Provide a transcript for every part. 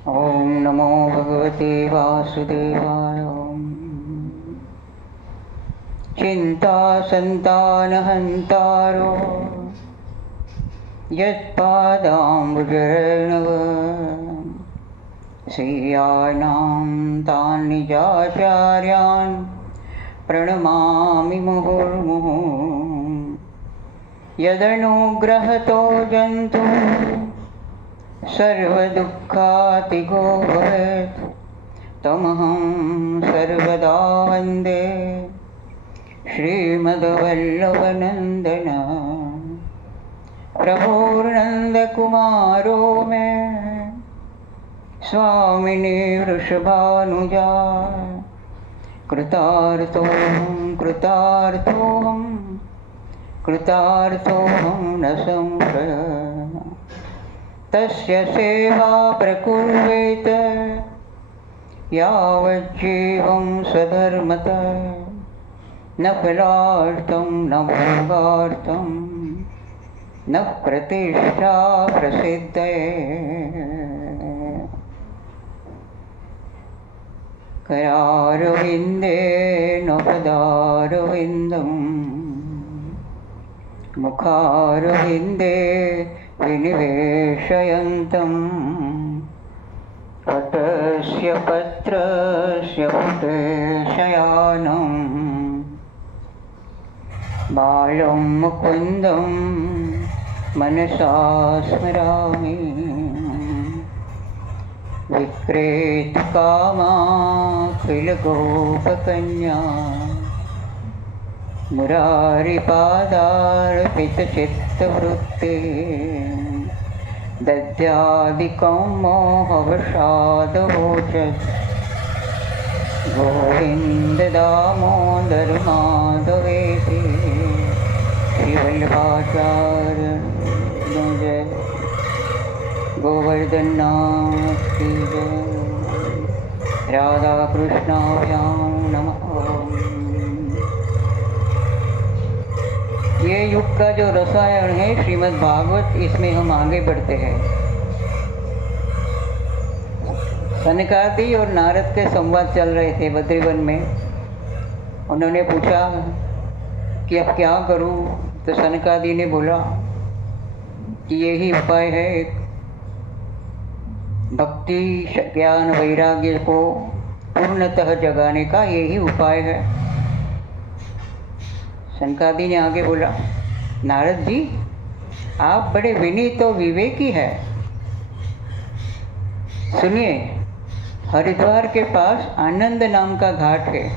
ओम नमो भगवते वासुदेवाय। चिंता संतानहंतारो यत्पादाम्बुजर्णव श्रेयाणां तान् निजाचार्यान् प्रणमामि मुहुर्मुहुः। यदनुग्रहतो जन्तु सर्वदुःखातिगो भवेत् तमहं सर्वदा वन्दे श्रीमद्वल्लभनन्दन। प्रभुर्नन्दकुमारो मे स्वामिने वृषभानुजा। कृतार्थोऽहं न संशयः। तस्य सेवा प्रकुर्वेत यावज्जीवं सधर्मतः। न फलार्थं न भोगार्थं न प्रतिष्ठा प्रसिद्धये। करारविन्देन पदारविन्दं मुखारविन्दे विनिवेशयन्तं। पटस्य पत्रस्य पुटे शयानं बालं मुकुन्दं मनसा स्मरामि। विक्रेतकामाखिलगोपकन्या मुरारिपादार्पितचित्तवृत्ते। दद्यादिकं मोहवशादवोचत् गोविन्द दामोदर माधवेति। श्रीवल्लभाचार्य जय। गोवर्धननाथ की जय। राधा कृष्णाभ्यां नमः। ये युग का जो रसायन है श्रीमद् भागवत, इसमें हम आगे बढ़ते हैं। सनकादि और नारद के संवाद चल रहे थे बद्रीवन में। उन्होंने पूछा कि अब क्या करूं, तो सनकादि ने बोला कि यही उपाय है, भक्ति ज्ञान वैराग्य को पूर्णतः जगाने का यही उपाय है। सनकादि ने आगे बोला, नारद जी आप बड़े विनीत और विवेकी हैं। सुनिए, हरिद्वार के पास आनंद नाम का घाट है।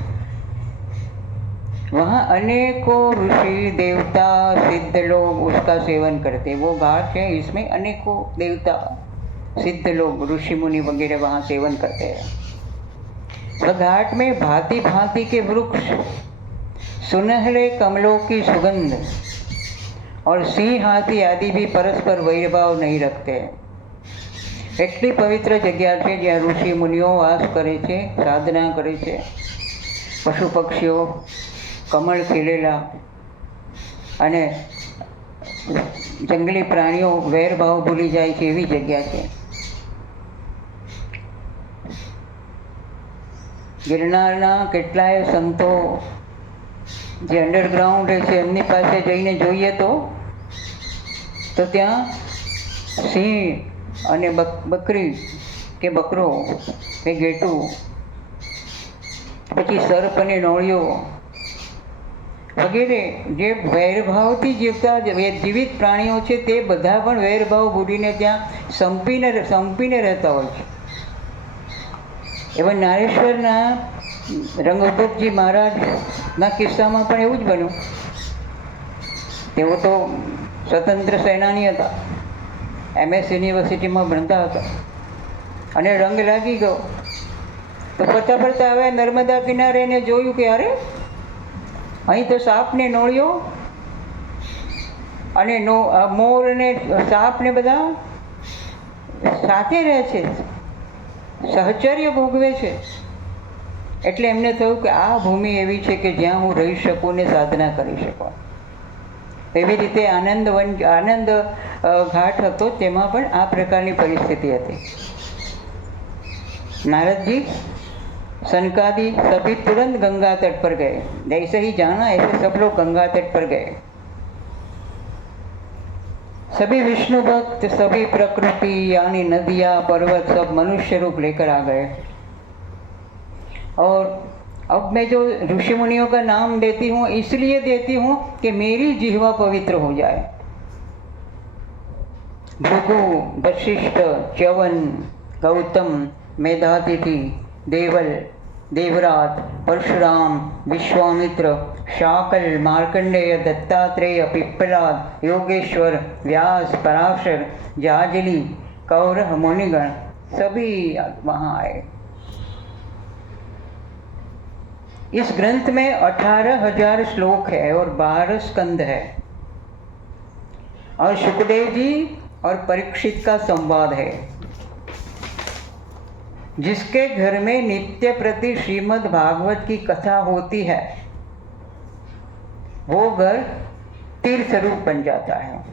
वहाँ अनेकों ऋषि देवता सिद्ध लोग उसका सेवन करते हैं। वो घाट है, इसमें अनेकों देवता सिद्ध लोग ऋषि मुनि वगैरह वहाँ सेवन करते हैं। वह घाट में भांति भांति के वृक्ष, सुनहरे कमलों की सुगंध और सिंह हाथी आदि भी परस्पर वैरभाव नहीं रखते। એટલી પવિત્ર જગ્યા છે જ્યાં ઋષિ મુનિઓ વાસ કરે છે, સાધના કરે છે। પશુ પક્ષીઓ, કમળ ખીલેલા અને જંગલી પ્રાણીઓ વેરભાવ ભૂલી જાય છે એવી જગ્યા છે। गिरनारना કેટલાય સંતો જે અંડરગ્રાઉન્ડ છે એમની પાસે જઈને જોઈએ તો ત્યાં સિંહ અને બકરી કે બકરો કે ઘેટું, પછી સર્પ અને નોળિયો વગેરે જે વૈરભાવથી જીવિત પ્રાણીઓ છે તે બધા પણ વૈરભાવ ભૂલીને ત્યાં સંપીને રહેતા હોય છે। એવા નારેશ્વરના રંગભગતજી મહારાજના કિસ્સામાં પણ એવું જ બન્યું। તેઓ તો સ્વતંત્ર સેનાની હતા, MS યુનિવર્સિટીમાં ભણતા હતા અને રંગ લાગી ગયો તો ફરતા ફરતા હવે નર્મદા કિનારે એને જોયું કે અરે અહીં તો સાપ ને નોળિયો અને મોર ને સાપ ને બધા સાથે રહે છે, સહચર્ય ભોગવે છે। એટલે એમને થયું કે આ ભૂમિ એવી છે કે જ્યાં હું રહી શકું ને સાધના કરી શકું। એવી રીતે આનંદ ઘાટ હતો, તેમાં પણ આ પ્રકારની પરિસ્થિતિ હતી। नारद जी, सनकादि सभी तुरंत गंगा तट पर गए। जैसे ही जाना ऐसे सब लोग गंगा तट पर गए। सभी विष्णु भक्त, सभी प्रकृति यानी नदियाँ पर्वत सब मनुष्य रूप लेकर आ गए। और अब मैं जो ऋषि मुनियों का नाम देती हूँ इसलिए देती हूँ कि मेरी जिह्वा पवित्र हो जाए। भृगु, वशिष्ठ, च्यवन, गौतम, मेधातिथि, देवल, देवरात, परशुराम, विश्वामित्र, शाकल, मार्कंडेय, दत्तात्रेय, पिप्पलाद, योगेश्वर, व्यास, पराशर, जाजली, कौरव, मुनिगण सभी वहाँ आए। इस ग्रंथ में 18,000 श्लोक है और 12 स्कंद है। और शुकदेव जी और परीक्षित का संवाद है। जिसके घर में नित्य प्रति श्रीमद् भागवत की कथा होती है वो घर तीर्थ रूप बन जाता है।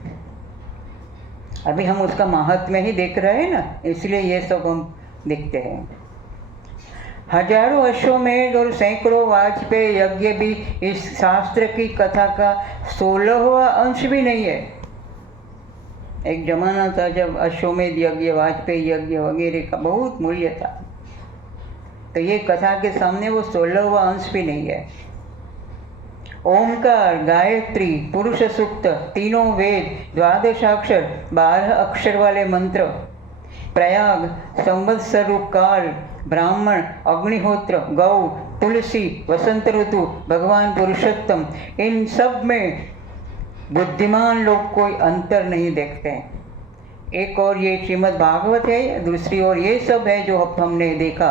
अभी हम उसका महात्म्य ही देख रहे हैं ना, इसलिए ये सब हम देखते हैं। हजारों अश्वमेध और सैकड़ों वाजपेयी यज्ञ भी इस शास्त्र की कथा का 16वां अंश भी नहीं है। एक जमाना था जब अश्वमेध यज्ञ, वाजपेयी यज्ञ वगैरह का बहुत मूल्य था, तो ये कथा के सामने वो 16वां अंश भी नहीं है। ओंकार, गायत्री, पुरुष सूक्त, तीनों वेद, 12 अक्षर, 12 अक्षर वाले मंत्र, प्रयाग, संवत्सर रूप काल, ब्राह्मण, अग्निहोत्र, गौ, तुलसी, वसंत ऋतु, भगवान पुरुषोत्तम, इन सब में बुद्धिमान लोग कोई अंतर नहीं देखते। एक और ये श्रीमद् भागवत है, दूसरी ओर ये सब है जो अब हमने देखा,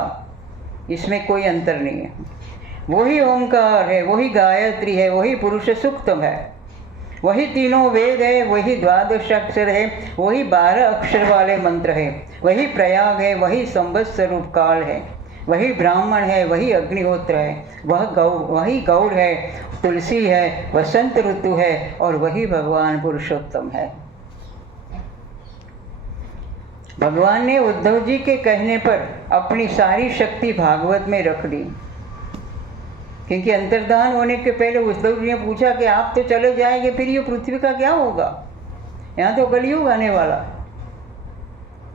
इसमें कोई अंतर नहीं है। वही ओंकार है, वही गायत्री है, वही पुरुष सूक्तम है, वही तीनों वेद है, वही 12 अक्षर है, वही 12 अक्षर वाले मंत्र है, वही प्रयाग है, वही संवत्सर रूप काल है, वही ब्राह्मण है, वही अग्निहोत्र है, वही गौड़ है, तुलसी है, वसंत ऋतु है और वही भगवान पुरुषोत्तम है। भगवान ने उद्धव जी के कहने पर अपनी सारी शक्ति भागवत में रख दी, क्योंकि अंतर्धान होने के पहले उद्धव जी ने पूछा कि आप तो चले जाएंगे, फिर ये पृथ्वी का क्या होगा, यहाँ तो कलयुग आने वाला।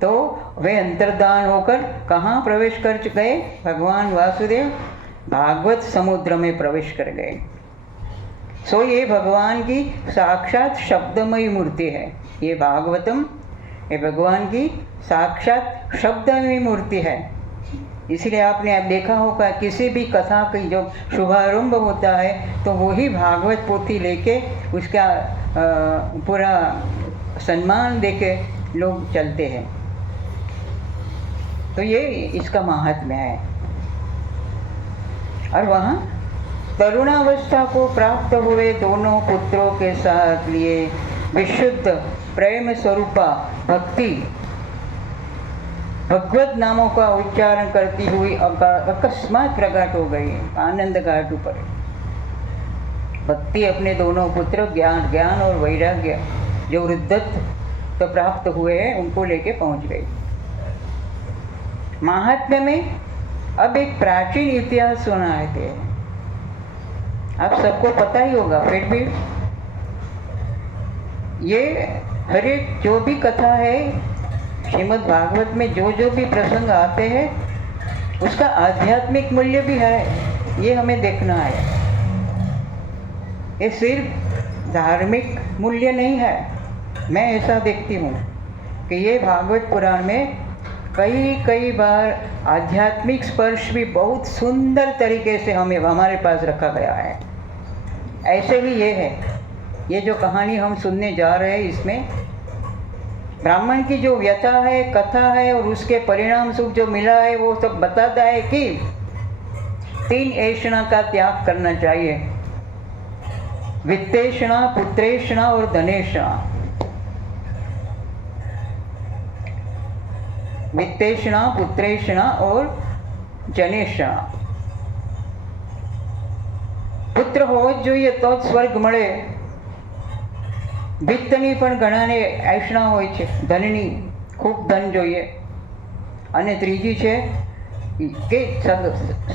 तो वे अंतर्धान होकर कहाँ प्रवेश कर गए? भगवान वासुदेव भागवत समुद्र में प्रवेश कर गए। सो ये भगवान की साक्षात शब्दमयी मूर्ति है। ये भागवतम ये भगवान की साक्षात शब्दमयी मूर्ति है। इसलिए आपने अब देखा होगा किसी भी कथा की जो शुभारंभ होता है तो वही भागवत पोथी लेके उसका पूरा सम्मान देके लोग चलते हैं। तो ये इसका महात्म्य है। और वहाँ तरुणावस्था को प्राप्त हुए दोनों पुत्रों के साथ लिए विशुद्ध प्रेम स्वरूपा भक्ति भगवत नामों का उच्चारण करती हुई अकस्मात प्रकट हो गई आनंद घाट पर। भक्ति अपने दोनों पुत्र ज्ञान और वैराग्य जो वृद्धत्व तो प्राप्त हुए हैं उनको लेके पहुंच गई। महात्म्य में अब एक प्राचीन इतिहास सुनाते हैं, आप सबको पता ही होगा, फिर भी ये हर एक जो भी कथा है श्रीमद् भागवत में जो भी प्रसंग आते हैं उसका आध्यात्मिक मूल्य भी है, ये हमें देखना है। ये सिर्फ धार्मिक मूल्य नहीं है। मैं ऐसा देखती हूँ कि ये भागवत पुराण में कई बार आध्यात्मिक स्पर्श भी बहुत सुंदर तरीके से हमें हमारे पास रखा गया है। ऐसे ही ये है, ये जो कहानी हम सुनने जा रहे हैं इसमें ब्राह्मण की जो व्यथा है, कथा है और उसके परिणाम स्वरूप जो मिला है वो सब बताता है कि 3 ऐषणा का त्याग करना चाहिए, वित्तेषणा, पुत्रेषणा और धनेषणा। वित्तेषणा, पुत्रेषणा और जनेषणा। પુત્ર હોવો જ જોઈએ તો જ સ્વર્ગ મળે। વિત્તની પણ ઘણાને ऐषणा હોય છે, ધનની ખૂબ ધન જોઈએ। અને ત્રીજી છે કે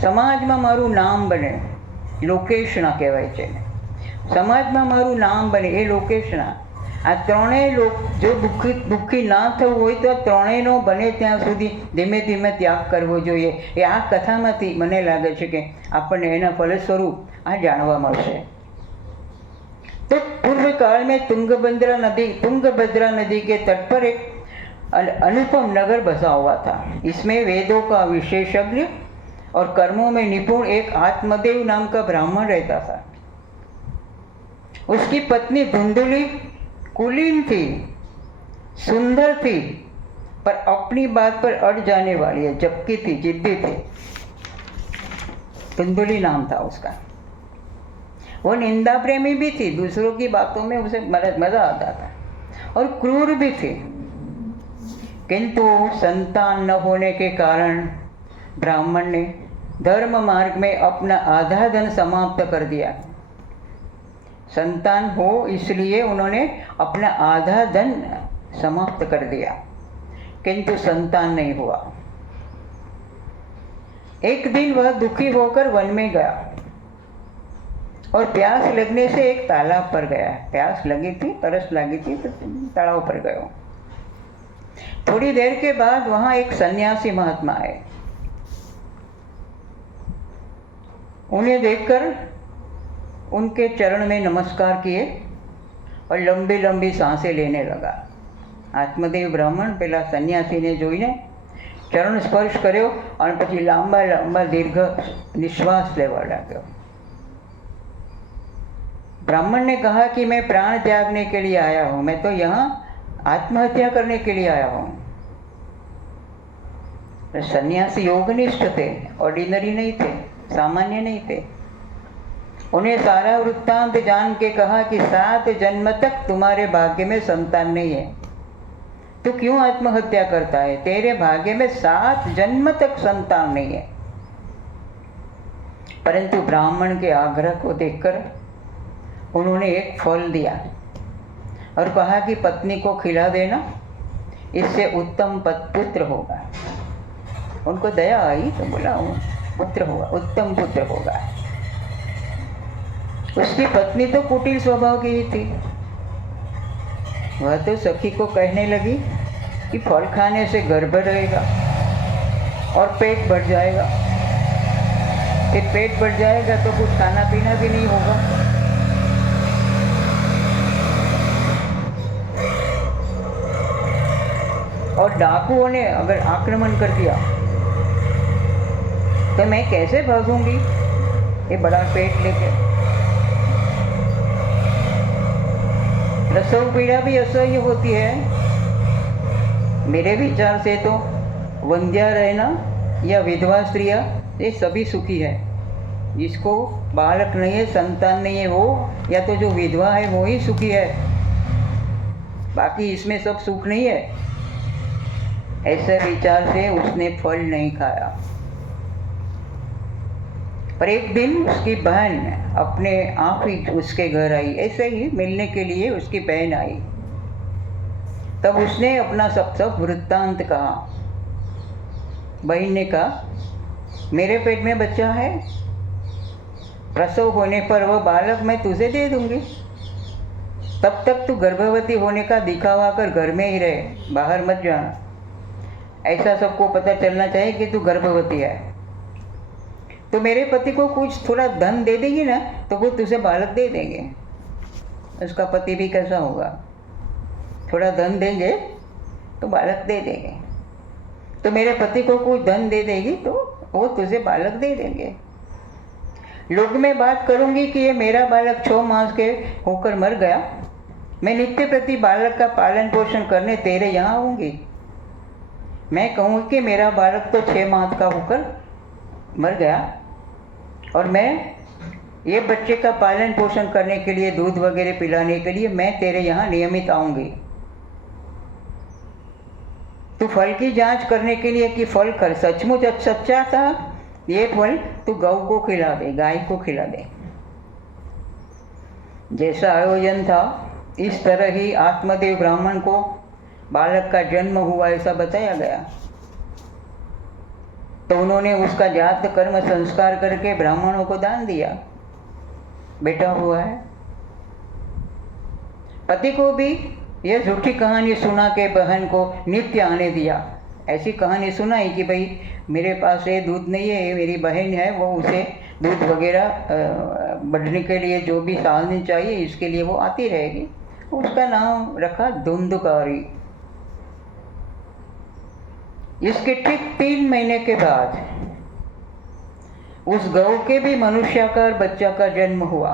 સમાજમાં મારું નામ બને, લોકેશના કહેવાય છે. સમાજમાં મારું નામ બને એ લોકેશના. આ ત્રણેય જો દુઃખી ના થવું હોય તો આ ત્રણેયનો બને ત્યાં સુધી ધીમે ધીમે ત્યાગ કરવો જોઈએ. એ આ કથામાંથી મને લાગે છે કે આપણને એના ફલસ્વરૂપ આ જાણવા મળશે. तो पूर्व काल में तुंगभद्रा नदी के तट पर एक अनुपम नगर बसा हुआ था. इसमें वेदों का विशेषज्ञ और कर्मों में निपुण एक आत्मदेव नाम का ब्राह्मण रहता था. उसकी पत्नी धुंधली कुलीन थी, सुंदर थी, पर अपनी बात पर अड़ जाने वाली है, जबकि थी, जिद्दी थी. धुंधली नाम था उसका. वो निंदा प्रेमी भी थी, दूसरों की बातों में उसे मजा आता था, और क्रूर भी थी. किंतु संतान न होने के कारण ब्राह्मण ने धर्म मार्ग में अपना आधा धन समाप्त कर दिया. संतान हो इसलिए उन्होंने अपना आधा धन समाप्त कर दिया, किंतु संतान नहीं हुआ. एक दिन वह दुखी होकर वन में गया और प्यास लगने से एक तालाब पर गया. प्यास लगी थी, तरस लगी थी तो तालाब पर गया. थोड़ी देर के बाद वहां एक सन्यासी महात्मा आए. उन्हें देखकर उनके चरण में नमस्कार किए और लंबी लंबी सांसें लेने लगा. आत्मदेव ब्राह्मण પેલા સન્યાસીને જોઈને ચરણ સ્પર્શ કર્યો અને પછી લાંબા લાંબા દીર્ઘ નિશ્વાસ લેવા લાગ્યો. ब्राह्मण ने कहा कि मैं प्राण त्यागने के लिए आया हूँ, मैं तो यहाँ आत्महत्या करने के लिए आया हूँ. सन्यासी योगनिष्ठ थे, ऑर्डिनरी नहीं थे, सामान्य नहीं थे. उन्हें सारा वृत्तांत जान के कहा कि 7 जन्म तक तुम्हारे भाग्य में संतान नहीं है, तो क्यों आत्महत्या करता है? तेरे भाग्य में 7 जन्म तक संतान नहीं है. परंतु ब्राह्मण के आग्रह को देखकर उन्होंने एक फल दिया और कहा कि पत्नी को खिला देना, इससे उत्तम पुत्र होगा. उनको दया आई तो बोला पुत्र होगा, उत्तम पुत्र होगा. उसकी पत्नी तो कुटिल स्वभाव की ही थी. वह तो सखी को कहने लगी कि फल खाने से गर्भ रहेगा और पेट बढ़ जाएगा. फिर पेट बढ़ जाएगा तो कुछ खाना पीना भी नहीं होगा. और डाकुओं ने अगर आक्रमण कर दिया तो मैं कैसे भागूंगी ये बड़ा पेट लेके. प्रसव पीड़ा भी असह्य होती है. मेरे विचार से तो वंध्या रहना या विधवा स्त्रियां ये सभी सुखी है. जिसको बालक नहीं है, संतान नहीं है, वो या तो जो विधवा है वो ही सुखी है, बाकी इसमें सब सुख नहीं है. ऐसे विचार से उसने फल नहीं खाया. पर एक दिन उसकी बहन अपने आप ही उसके घर आई. ऐसे ही मिलने के लिए उसकी बहन आई. तब उसने अपना सब वृत्तांत कहा. बहन ने कहा, मेरे पेट में बच्चा है, प्रसव होने पर वह बालक मैं तुझे दे दूंगी. तब तक तू गर्भवती होने का दिखावा कर घर में ही रहे, बाहर मत जाना. ऐसा सबको पता चलना चाहिए कि तू गर्भवती है. तो मेरे पति को कुछ थोड़ा धन दे देगी ना तो वो तुझे बालक दे देंगे. उसका पति भी कैसा होगा? थोड़ा धन देंगे तो बालक दे देंगे. तो मेरे पति को कुछ धन दे देगी तो वो तुझे बालक दे देंगे. लोग मैं बात करूंगी कि ये मेरा बालक 6 मास के होकर मर गया. मैं नित्य प्रति बालक का पालन पोषण करने तेरे यहाँ आऊँगी. मैं कहूँ कि मेरा बालक तो 6 मास का होकर मर गया और मैं ये बच्चे का पालन पोषण करने के लिए, दूध वगैरह पिलाने के लिए मैं तेरे यहाँ नियमित आऊँगी. तो फल की जांच करने के लिए कि फल कर सचमुच सच्चा था, ये फल तू गौ को खिला दे, गाय को खिला दे. जैसा आयोजन था इस तरह ही आत्मदेव ब्राह्मण को बालक का जन्म हुआ ऐसा बताया गया. तो उन्होंने उसका जात कर्म संस्कार करके ब्राह्मणों को दान दिया, बेटा हुआ है। पति को भी यह झूठी कहानी सुना के बहन को नित्य आने दिया। ऐसी कहानी सुनाई कि भाई मेरे पास ये दूध नहीं है, मेरी बहन है, वो उसे दूध वगैरह बढ़ने के लिए जो भी सालनी चाहिए इसके लिए वो आती रहेगी। उसका नाम रखा धुंधुकारी। इसके ठीक 3 महीने के बाद उस गौ के भी मनुष्याकार बच्चा का जन्म हुआ,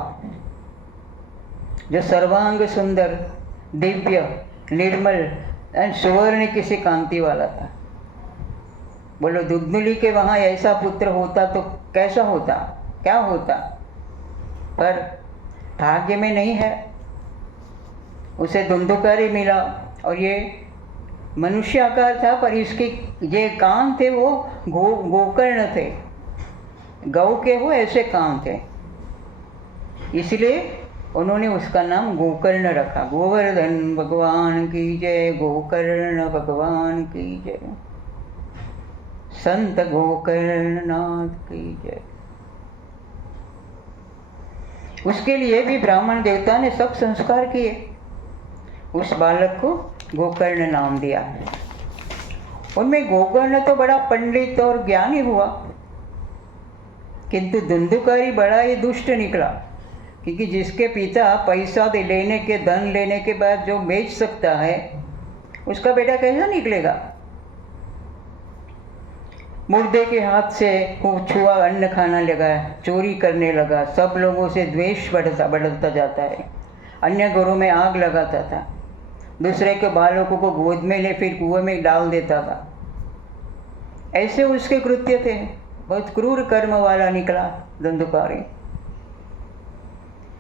जो सर्वांग सुंदर, दिव्य, निर्मल एंड सुवर्ण किसी कांति वाला था। बोलो दुधनुली के वहाँ ऐसा पुत्र होता तो कैसा होता, क्या होता, पर भाग्य में नहीं है। उसे धुंधुकारी मिला और ये मनुष्य आकार था, पर इसके ये कान थे वो गोकर्ण थे, गौ के वो ऐसे कान थे, इसलिए उन्होंने उसका नाम गोकर्ण रखा। गोवर्धन भगवान की जय, गोकर्ण भगवान की जय, संत गोकर्णनाथ की जय। उसके लिए भी ब्राह्मण देवता ने सब संस्कार किए। उस बालक को गोकर्ण नाम दिया। उनमें गोकर्ण तो बड़ा पंडित और ज्ञानी हुआ, किंतु धुंधुकारी बड़ा ही दुष्ट निकला, क्योंकि जिसके पिता पैसा दे लेने के, धन लेने के बाद जो बेच सकता है, उसका बेटा कैसा निकलेगा। मुर्दे के हाथ से वो छुआ अन्न खाना लगा, चोरी करने लगा, सब लोगों से द्वेष बढ़ता जाता है, अन्य घरों में आग लगाता था, दूसरे के बालकों को गोद में ले फिर कुएं में डाल देता था। ऐसे उसके कृत्य थे। बहुत क्रूर कर्म वाला निकला धुंधुकारी।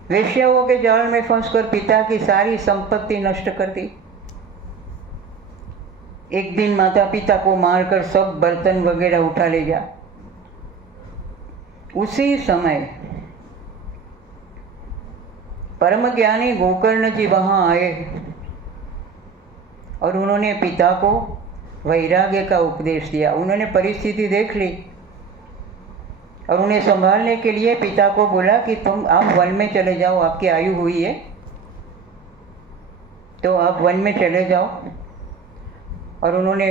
वेश्याओं के जाल में फंसकर पिता की सारी संपत्ति नष्ट कर दी। एक दिन माता पिता को मारकर सब बर्तन वगैरह उठा ले जा। उसी समय परम ज्ञानी गोकर्ण जी वहां आए और उन्होंने पिता को वैराग्य का उपदेश दिया। उन्होंने परिस्थिति देख ली और उन्हें संभालने के लिए पिता को बोला कि आप वन में चले जाओ, आपकी आयु हुई है तो आप वन में चले जाओ। और उन्होंने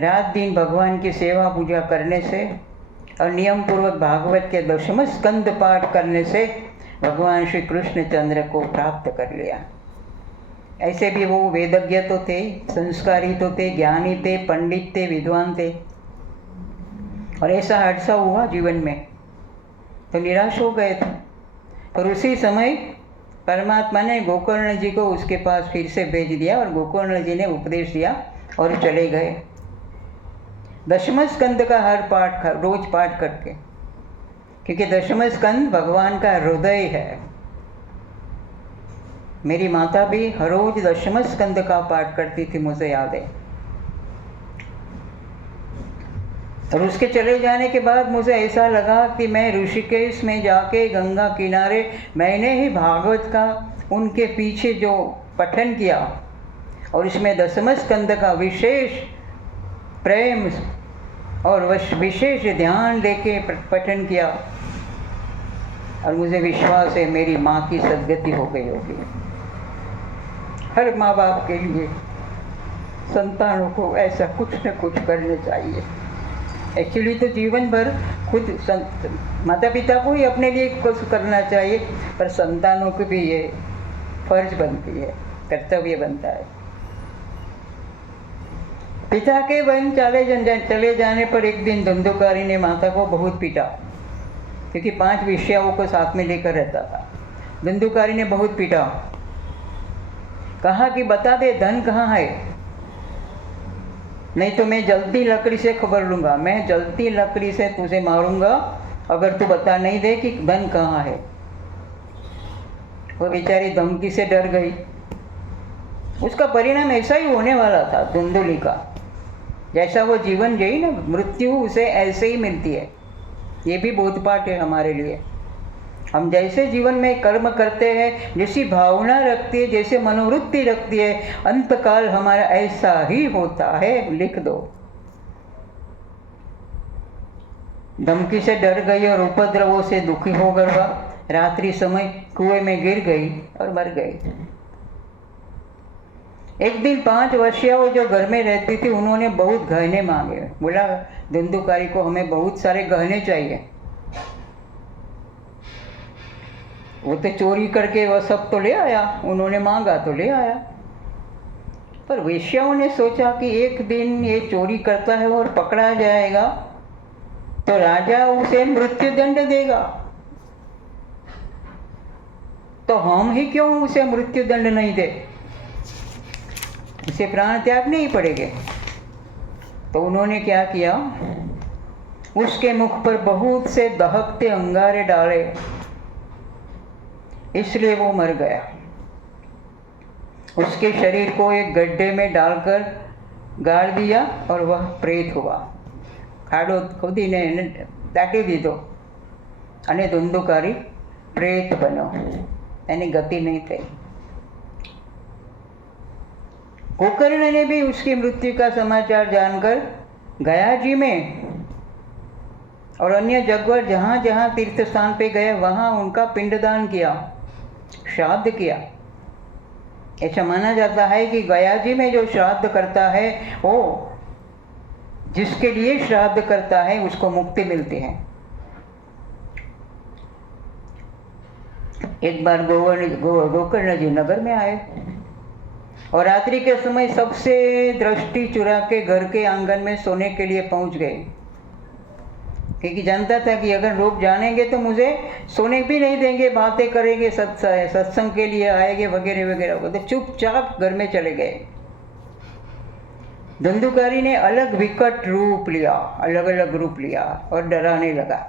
रात दिन भगवान की सेवा पूजा करने से और नियम पूर्वक भागवत के 10वें स्कंद पाठ करने से भगवान श्री कृष्णचंद्र को प्राप्त कर लिया। ऐसे भी वो वेदज्ञ तो थे, संस्कारी तो थे, ज्ञानी थे, पंडित थे, विद्वान थे। और ऐसा हादसा हुआ जीवन में तो निराश हो गए थे। पर उसी समय परमात्मा ने गोकर्ण जी को उसके पास फिर से भेज दिया और गोकर्ण जी ने उपदेश दिया और चले गए 10वें स्कंद का हर पाठ रोज पाठ करके, क्योंकि 10वें स्कंद भगवान का हृदय है। मेरी माता भी हर रोज 10वें स्कंद का पाठ करती थी, मुझे याद है। और उसके चले जाने के बाद मुझे ऐसा लगा कि मैं ऋषिकेश में जाके गंगा किनारे मैंने ही भागवत का उनके पीछे जो पठन किया और इसमें 10वें स्कंद का विशेष प्रेम और विशेष ध्यान लेके पठन किया, और मुझे विश्वास है मेरी माँ की सद्गति हो गई होगी। हर माँ बाप के लिए संतानों को ऐसा कुछ न कुछ करना चाहिए। एक्चुअली तो जीवन भर खुद माता पिता को ही अपने लिए कुछ करना चाहिए, पर संतानों को भी ये फर्ज बनती है, कर्तव्य बनता है। पिता के वन चले जाने पर एक दिन धुंधुकारी ने माता को बहुत पीटा, क्योंकि 5 वेश्याओं को साथ में लेकर रहता था। धुंधुकारी ने बहुत पीटा, कहा कि बता दे धन कहाँ है, नहीं तो मैं जलती लकड़ी से खबर लूँगा, मैं जलती लकड़ी से तुझे मारूंगा अगर तू बता नहीं दे कि धन कहाँ है। वो बेचारी धमकी से डर गई। उसका परिणाम ऐसा ही होने वाला था धुंधुली का। जैसा वो जीवन गई ना, मृत्यु उसे ऐसे ही मिलती है। ये भी बोध पाठ है हमारे लिए। हम जैसे जीवन में कर्म करते हैं, जैसी भावना रखती है, जैसे मनोवृत्ति रखती है, अंतकाल हमारा ऐसा ही होता है। लिख दो। धमकी से डर गई और उपद्रवों से दुखी होकर वह रात्रि समय कुएं में गिर गई और मर गई। एक दिन 5 वर्षीय वो जो घर में रहती थी, उन्होंने बहुत गहने मांगे। बोला धुंधुकारी को हमें बहुत सारे गहने चाहिए। वो तो चोरी करके वह सब तो ले आया, उन्होंने मांगा तो ले आया। पर वेश्याओं ने सोचा कि एक दिन ये चोरी करता है और पकड़ा जाएगा तो राजा उसे मृत्यु दंड देगा, तो हम ही क्यों उसे मृत्यु दंड नहीं दे, उसे प्राण त्यागने ही पड़ेंगे। तो उन्होंने क्या किया, उसके मुख पर बहुत से दहकते अंगारे डाले, इसलिए वो मर गया। उसके शरीर को एक गड्ढे में डालकर गाड़ दिया और वह प्रेत हुआ। खाड़ो खोदीने દાટી દીધો અને ધુંધુકારી પ્રેત બન્યો, એની ગતિ नहीं થઈ। गोकर्ण ने भी उसकी मृत्यु का समाचार जानकर गया जी में और अन्य जगह जहाँ जहाँ तीर्थ स्थान पे गए वहाँ उनका पिंडदान किया, श्राद्ध किया। ऐसा माना जाता है कि गया जी में जो श्राद्ध करता है, वो जिसके लिए श्राद्ध करता है उसको मुक्ति मिलती है। एक बार गोकर्ण जी नगर में आए और रात्रि के समय सबसे दृष्टि चुरा के घर के आंगन में सोने के लिए पहुंच गए, क्योंकि जानता था कि अगर लोग जानेंगे तो मुझे सोने भी नहीं देंगे, बातें करेंगे, सत्संग के लिए आएंगे वगैरह वगैरह। तो चुपचाप घर में चले गए। धुंधुकारी ने अलग विकट रूप लिया, अलग अलग रूप लिया और डराने लगा।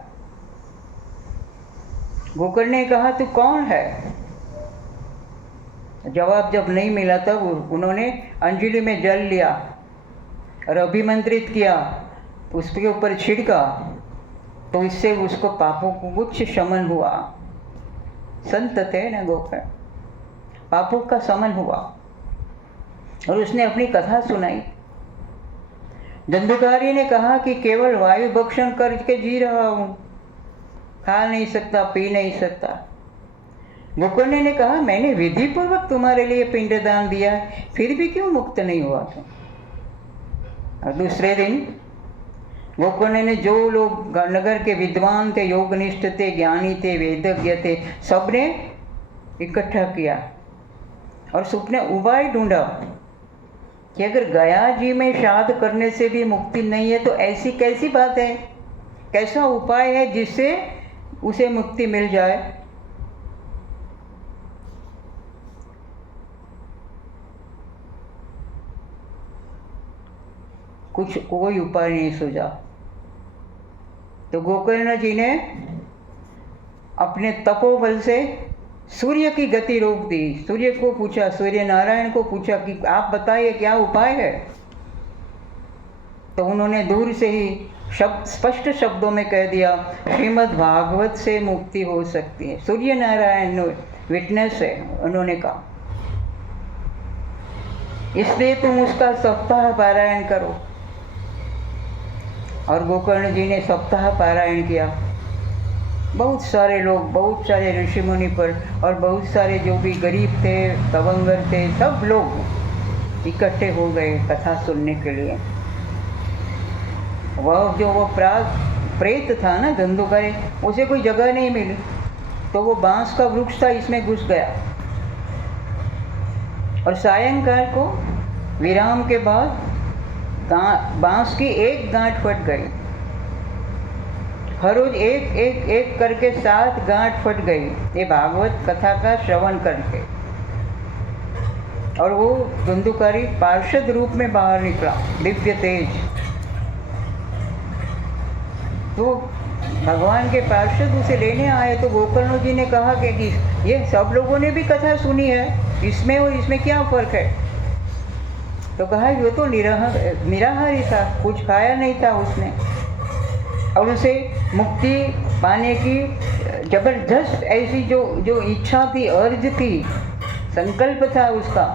गोकर्ण ने कहा तू कौन है? जवाब जब नहीं मिला तब उन्होंने अंजलि में जल लिया और अभिमंत्रित किया, उसके ऊपर छिड़का, तो इससे उसको पापों को कुछ शमन हुआ। संत थे ना गोकर्ण, पापों का शमन हुआ और उसने अपनी कथा सुनाई। धुंधुकारी ने कहा कि केवल वायु भक्षण करके जी रहा हूँ, खा नहीं सकता, पी नहीं सकता। गोकर्ण ने कहा मैंने विधि पूर्वक तुम्हारे लिए पिंडदान दिया, फिर भी क्यों मुक्त नहीं हुआ तुम? और दूसरे दिन गोकर्ण ने जो लोग नगर के विद्वान थे, योगनिष्ठ थे, ज्ञानी थे, वेदज्ञ थे, सबने इकट्ठा किया और सबने उपाय ढूंढा कि अगर गया जी में श्राद्ध करने से भी मुक्ति नहीं है तो ऐसी कैसी बात है, कैसा उपाय है जिससे उसे मुक्ति मिल जाए। कोई उपाय नहीं सूझा। तो गोकर्ण जी ने अपने तपोबल से सूर्य की गति रोक दी। सूर्य को पूछा, सूर्य नारायण को पूछा कि आप बताइए क्या उपाय है। तो उन्होंने दूर से ही स्पष्ट शब्दों में कह दिया श्रीमद् भागवत से मुक्ति हो सकती है। सूर्य नारायण विटनेस है, उन्होंने कहा, इसलिए तुम उसका सप्ताह पारायण करो। और गोकर्ण जी ने सप्ताह पारायण किया। बहुत सारे लोग, बहुत सारे ऋषि मुनि पर और बहुत सारे जो भी गरीब थे, तवंगर थे, सब लोग इकट्ठे हो गए कथा सुनने के लिए। वो प्रेत था ना धुंधुकारी, उसे कोई जगह नहीं मिली, तो वो बांस का वृक्ष था, इसमें घुस गया। और सायंकाल को विराम के बाद बांस की एक गांठ फट गई। हर रोज एक करके 7 गांठ फट गई ये भागवत कथा का श्रवण करके। और वो धुंधुकारी पार्षद रूप में बाहर निकला, दिव्य तेज। तो भगवान के पार्षद उसे लेने आए। तो गोकर्ण जी ने कहा कि ये सब लोगों ने भी कथा सुनी है, इसमें और इसमें क्या फर्क है? तो कहा ये तो निराहारी था, कुछ खाया नहीं था उसने, और उसे मुक्ति पाने की जबरदस्त ऐसी जो इच्छा थी, अर्ज थी, संकल्प था उसका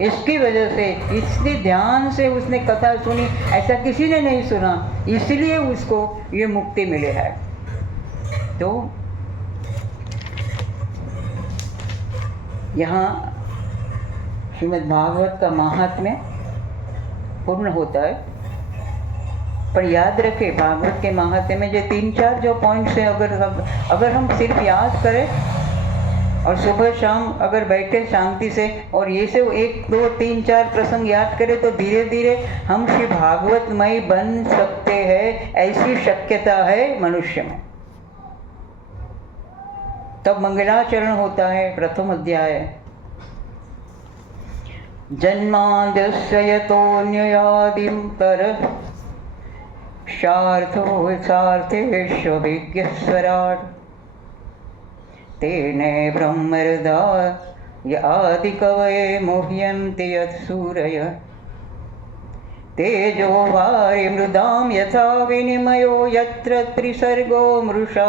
इसकी वजह से, इसलिए ध्यान से उसने कथा सुनी, ऐसा किसी ने नहीं सुना, इसलिए उसको ये मुक्ति मिले है। तो यहाँ श्रीमद् भागवत का महात्म्य पूर्ण होता है। पर याद रखें, भागवत के महात्म्य में जो 3-4 जो पॉइंट्स हैं, अगर हम सिर्फ याद करें और सुबह शाम अगर बैठे शांति से और ये से 1, 2, 3, 4 प्रसंग याद करें तो धीरे धीरे हम श्री भागवतमय बन सकते हैं। ऐसी शक्यता है मनुष्य में। तब मंगलाचरण होता है। प्रथम अध्याय, जन्माद्यस्य यतोऽन्ययादिं तरः सार्थेष्वभिज्ञस्वराट् तेने ब्रह्महृदाय आदिकवये मुह्यन्ति यत्सूरयः तेजो वारिमृदां यथा विनिमयो यत्र त्रिसर्गो मृषा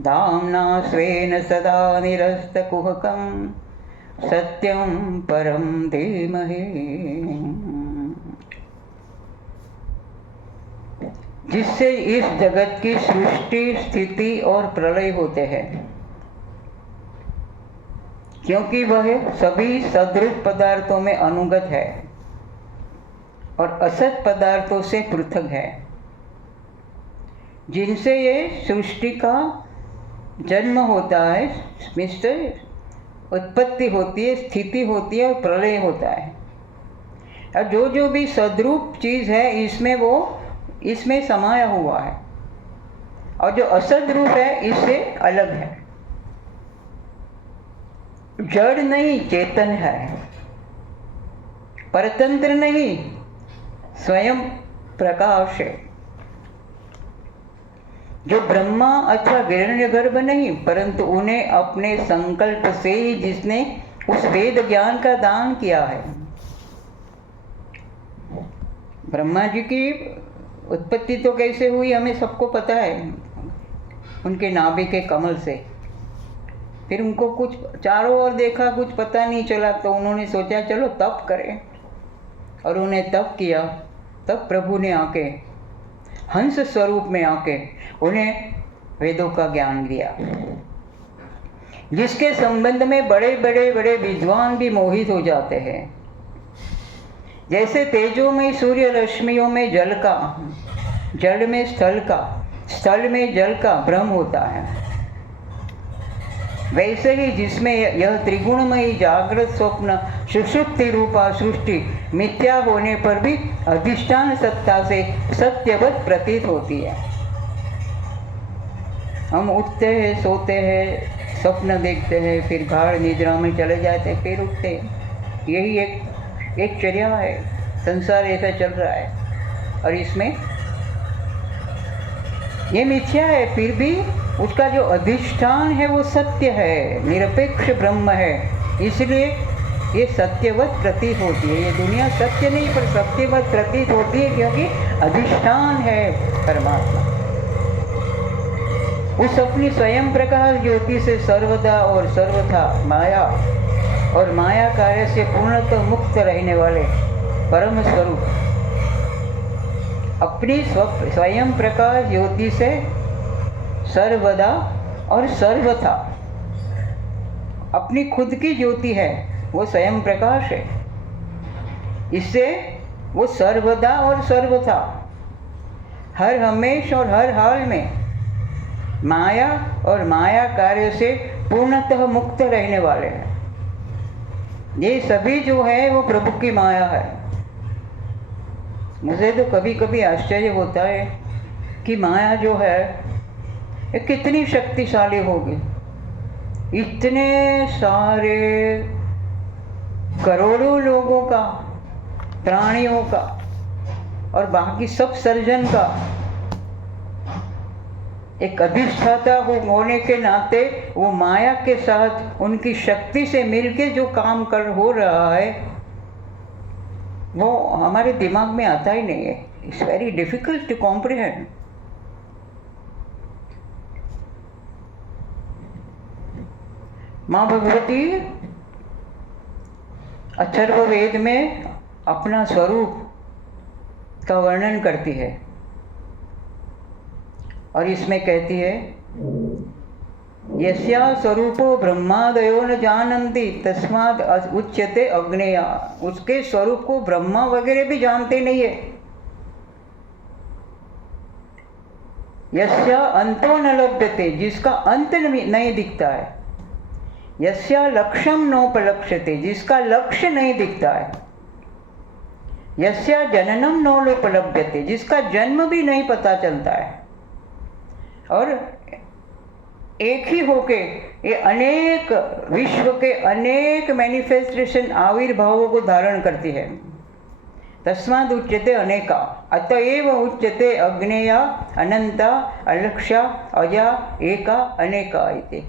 धाम्ना स्वेन सदा निरस्तकुहकं सत्यं परं धीमहि। जिससे इस जगत की सृष्टि, स्थिति और प्रलय होते हैं, क्योंकि वह सभी सदृश पदार्थों में अनुगत है और असत पदार्थों से पृथक है, जिनसे ये सृष्टि का जन्म होता है, मिस्टर उत्पत्ति होती है, स्थिति होती है और प्रलय होता है। और जो जो भी सद्रूप चीज़ है इसमें समाया हुआ है, और जो असद रूप है इससे अलग है। जड़ नहीं, चेतन है, परतंत्र नहीं, स्वयं प्रकाश है। जो ब्रह्मा अथवा हिरण्यगर्भ नहीं, परंतु उन्हें अपने संकल्प से ही जिसने उस वेद ज्ञान का दान किया है। ब्रह्मा जी की उत्पत्ति तो कैसे हुई हमें सबको पता है, उनके नाभि के कमल से। फिर उनको कुछ चारों ओर देखा, कुछ पता नहीं चला, तो उन्होंने सोचा चलो तप करें, और उन्हें तप किया। तब प्रभु ने आके हंस स्वरूप में आके उन्हें वेदों का ज्ञान दिया, जिसके संबंध में बड़े बड़े बड़े विद्वान भी मोहित हो जाते हैं। जैसे तेजो में सूर्य रश्मियों में जल का, जल में स्थल का, स्थल में जल का भ्रम होता है, वैसे ही जिसमें यह त्रिगुणमयी जागृत स्वप्न सुषुप्ति रूपा सृष्टि मिथ्या होने पर भी अधिष्ठान सत्ता से सत्यवत प्रतीत होती है। हम उठते हैं, सोते हैं, स्वप्न देखते हैं, फिर गाढ़ निद्रा में चले जाते हैं, फिर उठते हैं। यही एक चर्या है, संसार ऐसा चल रहा है। और इसमें ये मिथ्या है, फिर भी उसका जो अधिष्ठान है वो सत्य है, निरपेक्ष ब्रह्म है, इसलिए ये सत्यवत प्रतीत होती है। ये दुनिया सत्य नहीं पर सत्यवत प्रतीत होती है, क्योंकि अधिष्ठान है परमात्मा। उस अपनी स्वयं प्रकाश ज्योति से सर्वदा और सर्वथा माया और माया कार्य से पूर्णतः मुक्त रहने वाले परम स्वरूप, अपनी स्वयं प्रकाश ज्योति से सर्वदा और सर्वथा, अपनी खुद की ज्योति है, वो स्वयं प्रकाश है, इससे वो सर्वदा और सर्वथा, हर हमेश और हर हाल में माया और माया कार्य से पूर्णतः मुक्त रहने वाले हैं। ये सभी जो है वो प्रभु की माया है। मुझे तो कभी कभी आश्चर्य होता है कि माया जो है ये कितनी शक्तिशाली होगी। इतने सारे करोड़ों लोगों का, प्राणियों का और बाकी सब सर्जन का एक अधिष्ठाता होने के नाते वो माया के साथ उनकी शक्ति से मिलके जो काम हो रहा है वो हमारे दिमाग में आता ही नहीं है। It's very difficult to comprehend. माँ भगवती अथर्ववेद में अपना स्वरूप का वर्णन करती है और इसमें कहती है यस्या स्वरूपो ब्रह्मादयो न जानन्ति तस्माद् उच्यते अग्नेया। उसके स्वरूप को ब्रह्मा वगैरह भी जानते नहीं है। यस्या अंतो न लभ्यते, जिसका अंत नहीं दिखता है। यस्या लक्ष्यम नोपलक्ष्यते, जिसका लक्ष्य नहीं दिखता है। यस्या जननम नोपलभ्यते, जिसका जन्म भी नहीं पता चलता है। और एक ही होके ये अनेक विश्व के अनेक मैनिफेस्टेशन आविर्भावों को धारण करती है। तस्माद् उच्यते अनेका, अतएव उच्यते अग्नेया अनंता अलक्ष्या अजा एका अनेका इति।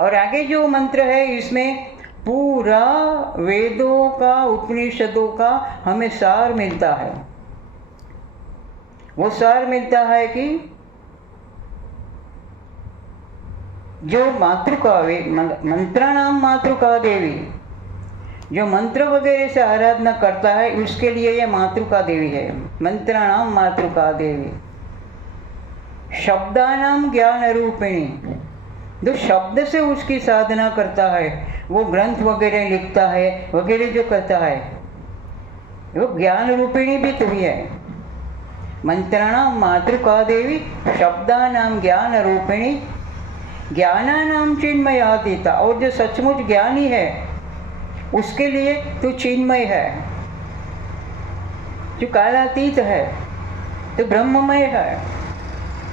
और आगे जो मंत्र है इसमें पूरा वेदों का उपनिषदों का हमें सार मिलता है। वो सार मिलता है कि जो मातृका मंत्राणाम मातृका देवी, जो मंत्र वगैरह से आराधना करता है उसके लिए यह मातृका देवी है। मंत्राणाम मातृका देवी, शब्दानाम ज्ञान रूपिणी, जो शब्द से उसकी साधना करता है, वो ग्रंथ वगैरह लिखता है वगैरह जो करता है, वो ज्ञान रूपिणी भी तो ही है। मंत्राणाम मातृका देवी, शब्दानाम ज्ञान रूपिणी, ज्ञानानाम चिन्मयातीता, और जो सचमुच ज्ञानी है उसके लिए तो चिन्मय है, जो कालातीत है तो ब्रह्ममय है।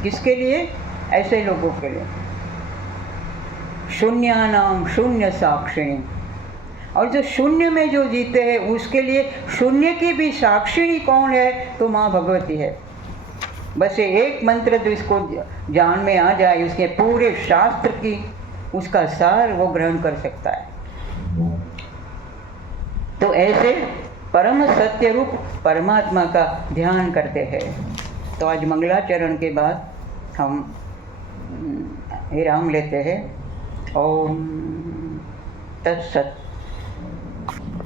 किसके लिए? ऐसे लोगों के लिए। शून्यानाम शून्य साक्षिणी, और जो शून्य में जो जीते हैं उसके लिए शून्य की भी साक्षिणी कौन है? तो माँ भगवती है। बस ये एक मंत्र जो इसको जान में आ जाए, उसके पूरे शास्त्र की उसका सार वो ग्रहण कर सकता है। तो ऐसे परम सत्य रूप परमात्मा का ध्यान करते हैं। तो आज मंगलाचरण के बाद हम विराम लेते हैं। ओम तत्सत।